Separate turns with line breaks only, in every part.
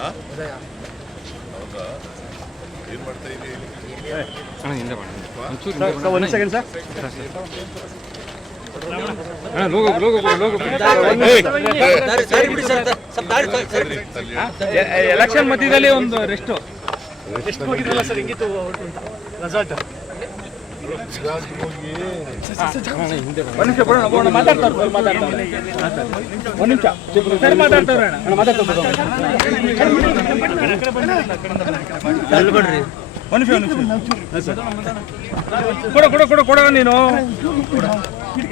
ಹೌದಾ? ಏನು ಮಾಡ್ತಾ
ಒಂದು ಸೆಕೆಂಡ್ ಸರ್
ಎಲೆಕ್ಷನ್ ಮಧ್ಯದಲ್ಲಿ ಒಂದು ರೆಸ್ಟ್
ರೆಸ್ಟ್ ಹೋಗಿದ್ರಲ್ಲ ಸರ್ ಹಿಂಗಿತ್ತು ಅವ್ರ್ದು
ಕೊಡ ಕೊಡ ಕೊಡ ಕೊಡ ನೀನು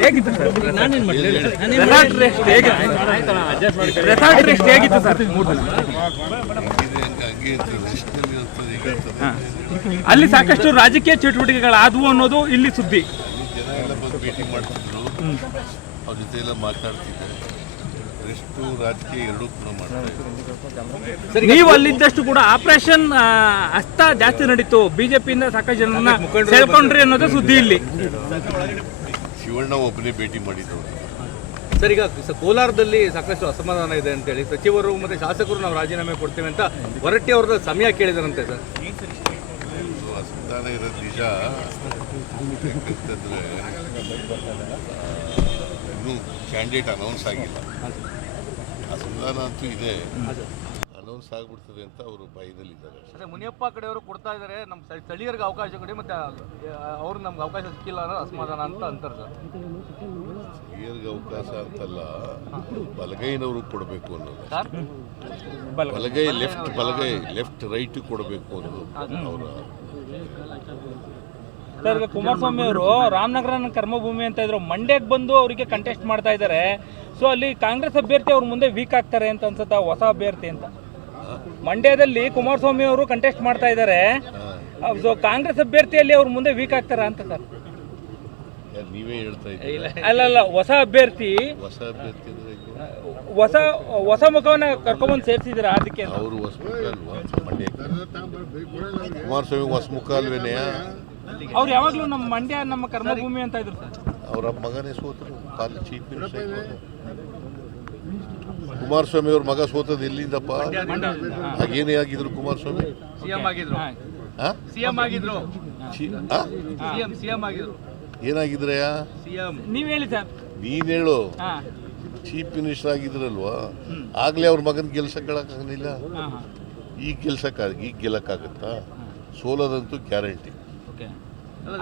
ಹೇಗಿತ್ತು ಸರ್ ರೆಸಾರ್ಟ್ ರೆಸ್ಟ್ ಹೇಗಿತ್ತು ಸರ್? ಮೂರು ಅಲ್ಲಿ ಸಾಕಷ್ಟು ರಾಜಕೀಯ ಚಟುವಟಿಕೆಗಳಾದವು ಅನ್ನೋದು ಇಲ್ಲಿ ಸುದ್ದಿ.
ಜನ ಎಲ್ಲ ಬಂದು ಮೀಟಿಂಗ್ ಮಾಡ್ತಿದ್ರು. ಅವ್ರ ಜೊತೆ ಎಲ್ಲ ಮಾತಾಡ್ತಿದ್ದೆ ರೆಸ್ಟು ರಾಜಕೀಯ ಎರಡೂ ಕೂಡ ಮಾಡ್ತಾರೆ
ನೀವು ಅಲ್ಲಿದ್ದಷ್ಟು ಕೂಡ ಆಪರೇಷನ್ ಅಸ್ತ ಜಾಸ್ತಿ ನಡೀತು. ಬಿಜೆಪಿಯಿಂದ ಸಾಕಷ್ಟು ಜನರನ್ನ ಸೇರ್ಕೊಂಡ್ರಿ ಅನ್ನೋದು ಸುದ್ದಿ ಇಲ್ಲಿ.
ಶಿವಣ್ಣ ಒಬ್ಬನೇ ಭೇಟಿ ಮಾಡಿದ್ದವರು
ಸರ್ ಈಗ ಕೋಲಾರದಲ್ಲಿ ಸಾಕಷ್ಟು ಅಸಮಾಧಾನ ಇದೆ ಅಂತೇಳಿ ಸಚಿವರು ಮತ್ತೆ ಶಾಸಕರು ನಾವು ರಾಜೀನಾಮೆ ಕೊಡ್ತೇವೆ ಅಂತ ಹೊರಟ್ಟಿ ಅವ್ರದ್ದು ಸಮಯ ಕೇಳಿದಾರಂತೆ ಸರ್.
ಅಸಮಾಧಾನ ಇರೋದು ನಿಜ. ಯಾಕಂತಂದ್ರೆ ಇನ್ನೂ ಕ್ಯಾಂಡಿಡೇಟ್ ಅನೌನ್ಸ್ ಆಗಿಲ್ಲ. ಅಸಮಾಧಾನ ಅಂತೂ ಇದೆ. ಅನೌನ್ಸ್ ಆಗ್ಬಿಡ್ತದೆ ಅಂತ ಅವರು ಭಯದಲ್ಲಿದ್ದಾರೆ.
ಅದೇ ಮುನಿಯಪ್ಪ ಕಡೆಯವರು ಕೊಡ್ತಾ ಇದ್ದಾರೆ. ನಮ್ಮ ಸ್ಥಳೀ- ಸ್ಥಳೀಯರಿಗೆ ಅವಕಾಶ ಕೊಡಿ ಮತ್ತೆ ಅವ್ರು ನಮ್ಗೆ ಅವಕಾಶ ಸಿಕ್ಕಿಲ್ಲ ಅನ್ನೋ ಅಸಮಾಧಾನ ಅಂತ ಅಂತಾರೆ ಸರ್.
ಸ್ಥಳೀಯರಿಗೆ ಅವಕಾಶ ಅಂತಲ್ಲ ಬಲಗೈನವರು ಕೊಡಬೇಕು ಅನ್ನೋದು
ಸರ್?
ಬಲಗೈ ಲೆಫ್ಟ್ ಬಲಗೈ ಲೆಫ್ಟ್ ರೈಟ್ ಕೊಡಬೇಕು ಅನ್ನೋದು ಅವರ
ಸರ್ ಈಗ ಕುಮಾರಸ್ವಾಮಿ ಅವರು ರಾಮನಗರ ಕರ್ಮಭೂಮಿ ಅಂತ ಇದ್ರು ಮಂಡ್ಯಕ್ಕೆ ಬಂದು ಅವರಿಗೆ ಕಂಟೆಸ್ಟ್ ಮಾಡ್ತಾ ಇದ್ದಾರೆ. ಸೊ ಅಲ್ಲಿ ಕಾಂಗ್ರೆಸ್ ಅಭ್ಯರ್ಥಿ ಅವ್ರ ಮುಂದೆ ವೀಕ್ ಆಗ್ತಾರೆ ಅಂತ ಅನ್ಸುತ್ತಾ ಹೊಸ ಅಭ್ಯರ್ಥಿ ಅಂತ? ಮಂಡ್ಯದಲ್ಲಿ ಕುಮಾರಸ್ವಾಮಿ ಅವರು ಕಂಟೆಸ್ಟ್ ಮಾಡ್ತಾ ಇದ್ದಾರೆ ಸೊ ಕಾಂಗ್ರೆಸ್ ಅಭ್ಯರ್ಥಿಯಲ್ಲಿ ಅವ್ರು ಮುಂದೆ ವೀಕ್ ಆಗ್ತಾರ ಅಂತ ಸರ್.
ನೀವೇ ಹೇಳ್ತಾ ಇದ್ದೀರಾ?
ಅಲ್ಲ ಹೊಸ ಅಭ್ಯರ್ಥಿ.
ಹೊಸ ಅಭ್ಯರ್ಥಿ ಅಂದ್ರೆ
ಹೊಸ ಹೊಸ ಮುಖವನ್ನ ಕರ್ಕೊಂಡ್ಬಂದು ಸೇರ್ಸಿದ್ದೀರಾ ಅದಕ್ಕೆ.
ಅವರು ಅಲ್ವಾ? ಮಂಡ್ಯಕ್ಕೆ ಕುಮಾರಸ್ವಾಮಿ ಹೊಸಮುಖ ಅಲ್ವೇನೆ
ಅವ್ರು ಯಾವಾಗ್ಲೂ ನಮ್ಮ ಮಂಡ್ಯ ನಮ್ಮ ಕರ್ಮಭೂಮಿ ಅಂತ ಇದ್ರು ಸರ್.
ಅವರ ಮಗನೇ ಸೋತರು ಕಾಲು ಚೀಫ್ ಮಿನಿಸ್ಟರ್. ಕುಮಾರಸ್ವಾಮಿ ಅವ್ರ ಮಗ ಸೋತದ್ದು ಎಲ್ಲಿಂದಪ್ಪ? ಹಾಗೇನೇ ಆಗಿದ್ರು ಕುಮಾರಸ್ವಾಮಿ?
ಸಿಎಂ ಆಗಿದ್ರು.
ಆ?
ಸಿಎಂ ಆಗಿದ್ರು. ಸಿಎಂ ಸಿಎಂ ಆಗಿದ್ರು.
ಏನಾಗಿದ್ರಯ್ಯ
ಸಿಎಂ.
ನೀವ್ ಹೇಳಿ ಸರ್.
ನೀನ್ ಹೇಳು.
ಹಾ.
ಚೀಫ್ ಮಿನಿಸ್ಟರ್ ಆಗಿದ್ರಲ್ವಾ? ಆಗ್ಲೇ ಅವ್ರ ಮಗನ ಗೆಲ್ಸಕ್ಕಾಗಲಿಲ್ಲ ಈಗ ಗೆಲ್ಸಕ್ಕಾಗ ಈಗ ಗೆಲ್ಲಕ್ಕಾಗತ್ತಾ? ಸೋಲೋದಂತೂ ಗ್ಯಾರಂಟಿ.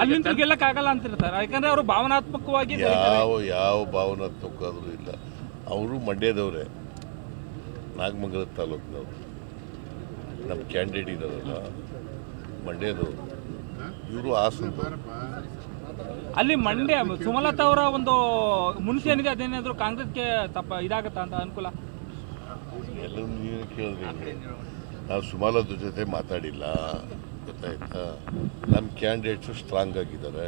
ಅಲ್ಲಿಂದ ಗೆಲ್ಲಕ್ಕಾಗಲ್ಲ ಅಂತಿರ್ತಾರೆ. ಯಾಕಂದ್ರೆ ಅವರು ಭಾವನಾತ್ಮಕವಾಗಿ
ಯಾವ ಯಾವ ಭಾವನಾತ್ಮಕ ಆದರೂ ಇಲ್ಲ. ಅವರು ಮಂಡ್ಯದವರೇ. ನಾಗಮಂಗಲ ತಾಲೂಕಿನವರು. ನಮ್ಮ ಕ್ಯಾಂಡಿಡೇಟ್ ಇದಾರಲ್ಲ ಮಂಡ್ಯದವರು. ಇವರು ಹಾಸನದವರು
ಅಲ್ಲಿ ಮಂಡ್ಯ ಸುಮಲತಾ ಅವರ ಒಂದು ಮುನ್ಸಿ ಏನಿದೆ ಅದೇನಾದ್ರು ಕಾಂಗ್ರೆಸ್ಗೆ ತಪ್ಪ ಇದಾಗತ್ತಾ ಅಂತ ಅನುಕೂಲ?
ಎಲ್ಲರೂ ನೀವು ಕೇಳಿದ್ರಿ. ನಾವು ಸುಮಲತ ಜೊತೆ ಮಾತಾಡಿಲ್ಲ. ಗೊತ್ತಾಯ್ತಾ ನಮ್ಮ ಕ್ಯಾಂಡಿಡೇಟ್ಸು ಸ್ಟ್ರಾಂಗ್ ಆಗಿದ್ದಾರೆ.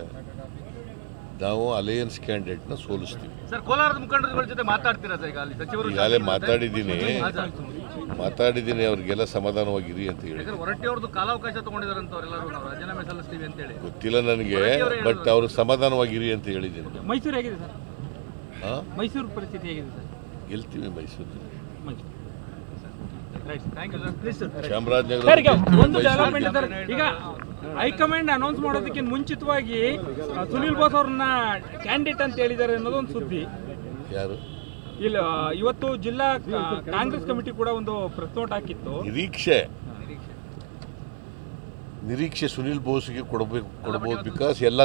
ನಾವು ಅಲಯನ್ಸ್ ಕ್ಯಾಂಡಿಡೇಟ್ನ ಸೋಲಿಸ್ತೀವಿ.
ಸರ್ ಕೋಲಾರದ ಮುಖಂಡರುಗಳ ಜೊತೆ ಮಾತಾಡ್ತೀರಾ ಸರ್ ಈಗ ಅಲ್ಲಿ ಸಚಿವರು
ಈಗಾಗಲೇ ಮಾತಾಡಿದ್ದೀನಿ. ಮಾತಾಡಿದ್ದೀನಿ ಅವ್ರಿಗೆಲ್ಲ ಸಮಾಧಾನವಾಗಿರಿ ಅಂತ ಹೇಳಿ.
ಯಾಕಂದ್ರೆ ಹೊರಟ್ಟಿ ಅವ್ರದ್ದು ಕಾಲಾವಕಾಶ ತಗೊಂಡಿದ್ದಾರೆ ಅಂತ ಅವರೆಲ್ಲರೂ ನಾವು ರಾಜೀನಾಮೆ ಸಲ್ಲಿಸ್ತೀವಿ ಅಂತ ಹೇಳಿ
ಗೊತ್ತಿಲ್ಲ ನನಗೆ ಬಟ್ ಅವರು ಸಮಾಧಾನವಾಗಿರಿ ಅಂತ ಹೇಳಿದ್ದೀನಿ.
ಮೈಸೂರು ಹೇಗಿದೆ ಸರ್? ಮೈಸೂರು ಪರಿಸ್ಥಿತಿ ಹೇಗಿದೆ ಸರ್?
ಗೆಲ್ತೀವಿ ಮೈಸೂರು.
ಸರ್
ಈಗ ಒಂದು ಡೆವಲಪ್ಮೆಂಟ್ ಸರ್ ಈಗ ಹೈಕಮಾಂಡ್ ಅನೌನ್ಸ್ ಮಾಡೋದಕ್ಕಿಂತ ಮುಂಚಿತವಾಗಿ ಸುನಿಲ್ ಬೋಸ್ ಅವ್ರನ್ನ ಕ್ಯಾಂಡಿಡೇಟ್ ಅಂತ ಹೇಳಿದ್ದಾರೆ ಅನ್ನೋದೊಂದು ಸುದ್ದಿ
ಯಾರು
ಇಲ್ಲ ಇವತ್ತು ಜಿಲ್ಲಾ ಕಾಂಗ್ರೆಸ್ ಕಮಿಟಿ ಕೂಡ ಒಂದು ಪ್ರೆಸ್ ನೋಟ್ ಹಾಕಿತ್ತು
ನಿರೀಕ್ಷೆ ನಿರೀಕ್ಷೆ ಸುನಿಲ್ ಬೋಸ್ಗೆ ಕೊಡಬೇಕು ಕೊಡಬಹುದು ಬಿಕಾಸ್ ಎಲ್ಲ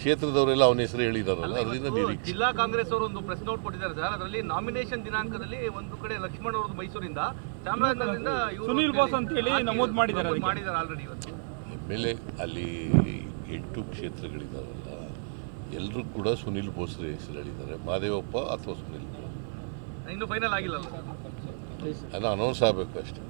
ಕ್ಷೇತ್ರದವರೆಲ್ಲ ಅವನ ಹೆಸರು ಹೇಳಿದಾರಲ್ಲ ಅದರಿಂದ ನಿರೀಕ್ಷೆ.
ಜಿಲ್ಲಾ ಕಾಂಗ್ರೆಸ್ ಅವರು ಒಂದು ಪ್ರೆಸ್ ನೋಟ್ ಕೊಟ್ಟಿದ್ದಾರೆ ಸರ್. ಅದರಲ್ಲಿ ನಾಮಿನೇಷನ್ ದಿನಾಂಕದಲ್ಲಿ ಒಂದು ಕಡೆ ಲಕ್ಷ್ಮಣ್ ಅವ್ರದ್ದು ಮೈಸೂರಿಂದ ಚಾಮರಾಜನಗರದಿಂದ
ಸುನೀಲ್ ಬೋಸ್ ಅಂತ
ಹೇಳಿ
ನಮೂದು ಮಾಡಿದ್ದಾರೆ.
ಮಾಡಿದ್ದಾರೆ ಆಲ್ರೆಡಿ ಇವತ್ತು.
ಎಂ ಎಲ್ ಅಲ್ಲಿ ಎಂಟು ಕ್ಷೇತ್ರಗಳಿದಾವಲ್ಲ ಎಲ್ಲರೂ ಕೂಡ ಸುನಿಲ್ ಬೋಸ್ ಹೆಸರು ಹೇಳಿದ್ದಾರೆ. ಮಾದೇವಪ್ಪ ಅಥವಾ ಸುನಿಲ್ ಬೋಸ್?
ಇನ್ನು ಫೈನಲ್ ಆಗಿಲ್ಲ
ಅದು ಅನೌನ್ಸ್ ಆಗಬೇಕು ಅಷ್ಟೇ.